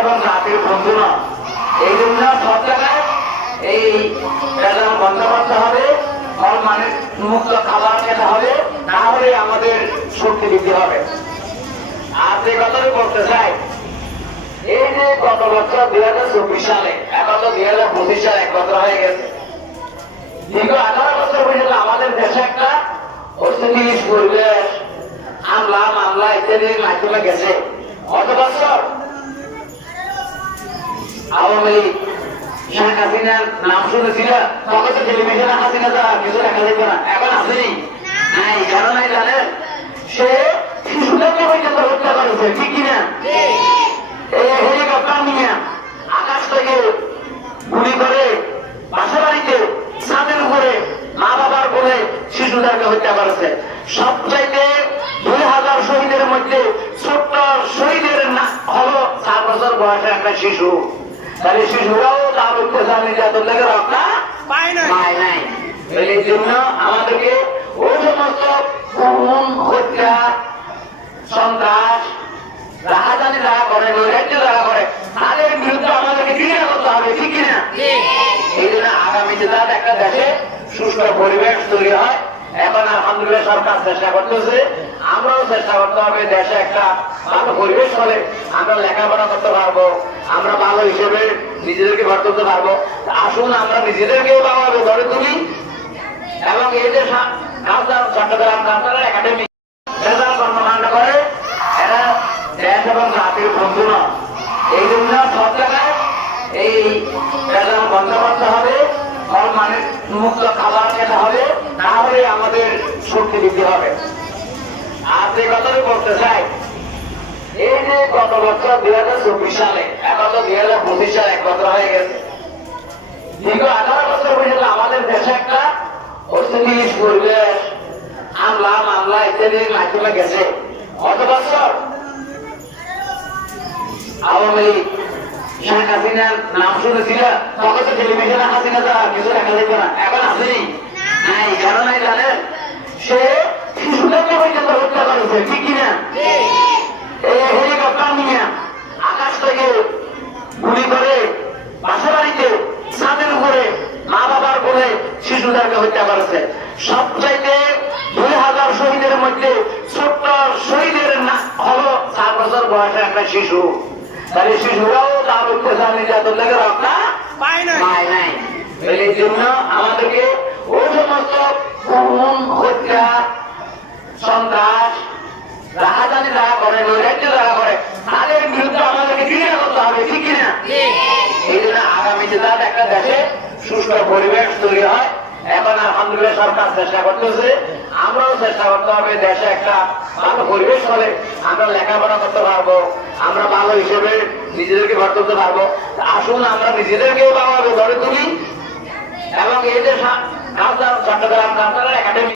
এবং জাতির বন্ধু না। এই জন্য সব জায়গায় এই ভেজাল বন্ধ করতে হবে, ফল মানে মুক্ত খাবার খেতে হবে, না হলে আমাদের শক্তি বৃদ্ধি হবে। আর যে কথাটা বলতে চাই, এই যে গত বছর 2024 সালে, এখন তো 2025 সাল, 1 বছর হয়ে গেছে। দীর্ঘ 18 বছর পর্যন্ত আমাদের দেশে একটা অস্থিতিশীল পরিবেশ, হামলা মামলা ইত্যাদির মাধ্যমে গেছে। গত বছর আওয়ামী লীগ শেখ হাসিনার নাম শুনেছিল, তখন তো টেলিভিশনে হাসিনা ছাড়া কিছু দেখা যেত না। এখন আসেনি নাই, কেন নাই জানেন? সে শিশুদেরকে পর্যন্ত হত্যা করেছে, ঠিক কিনা? এই হেলিকপ্টার নিয়ে আকাশ থেকে গুলি করে বাসা বাড়িতে ছাদের উপরে মা বাবার বলে শিশুদেরকে হত্যা করেছে। সবচাইতে 2000 শহীদের মধ্যে ছোট্ট শহীদের হলো 4 বছর বয়সের একটা শিশু। তাহলে শিশুরাও তার অত্যাচার নির্যাতন থেকে রক্ষা পায় নাই। এই জন্য আমাদেরকে ওই সমস্ত খুন হত্যা সন্ত্রাস রাহাজানি যারা করে, নৈরাজ্য যারা করে, তাদের বিরুদ্ধে আমাদেরকে ক্রিয়া করতে হবে, ঠিক কিনা? এই জন্য আগামীতে যাতে একটা দেশে সুস্থ পরিবেশ তৈরি হয়। এখন আলহামদুলিল্লাহ সরকার চেষ্টা করতেছে, আমরাও চেষ্টা করতে হবে দেশে একটা ভালো পরিবেশ হলে আমরা লেখাপড়া করতে পারবো, আমরা ভালো হিসেবে নিজেদেরকে গড়ে তুলতে পারবো। আসুন আমরা নিজেদেরকে ভালোভাবে গড়ে তুলি এবং এই যে চট্টগ্রাম কালচারাল একাডেমি কর্মকাণ্ড করে, এরা দেশ এবং জাতির বন্ধু না। এই জন্য সব জায়গায় এই ভেজাল বন্ধ করতে হবে, ফল মানে মুক্ত খাবার খেতে হবে, না হলে আমাদের শক্তি বৃদ্ধি হবে। আর যে কথাটা বলতে চাই, এই যে গত বছর 2024 সালে, এখন তো 2025 সাল, 1 বছর হয়ে গেছে। দীর্ঘ 18 বছর পর্যন্ত আমাদের দেশে একটা অস্থিতিশীল পরিবেশ, হামলা মামলা ইত্যাদির মাধ্যমে গেছে। গত বছর আওয়ামী লীগ শেখ হাসিনার নাম শুনেছিল, তখন তো টেলিভিশনে হাসিনা ছাড়া কিছু দেখা যেত না। এখন আসেনি নাই, কেন নাই জানেন? সে শিশুদেরকে পর্যন্ত হত্যা করেছে, ঠিক কিনা? এই হেলিকপ্টার নিয়ে আকাশ থেকে গুলি করে বাসা বাড়িতে ছাদের উপরে মা বাবার বলে শিশুদেরকে হত্যা করেছে। সবচাইতে 2000 শহীদের মধ্যে ছোট্ট শহীদের হলো 4 বছর বয়সের একটা শিশু। তাহলে শিশুরাও তার অত্যাচার নির্যাতন থেকে রক্ষা পায় নাই। এই জন্য আমাদেরকে ওই সমস্ত খুন হত্যা সন্ত্রাস রাহাজানি যারা করে, নৈরাজ্য যারা করে, তাদের বিরুদ্ধে আমাদেরকে ক্রিয়া করতে হবে, ঠিক কিনা? এই জন্য আগামীতে যাতে একটা দেশে সুস্থ পরিবেশ তৈরি হয়। এখন আলহামদুলিল্লাহ সরকার চেষ্টা করতেছে, আমরাও চেষ্টা করতে হবে দেশে একটা ভালো পরিবেশ হলে আমরা লেখাপড়া করতে পারবো, আমরা ভালো হিসেবে নিজেদেরকে গড়ে তুলতে পারবো। আসুন আমরা নিজেদেরকে ভালোভাবে গড়ে তুলি এবং এই যে চট্টগ্রাম কালচারাল একাডেমি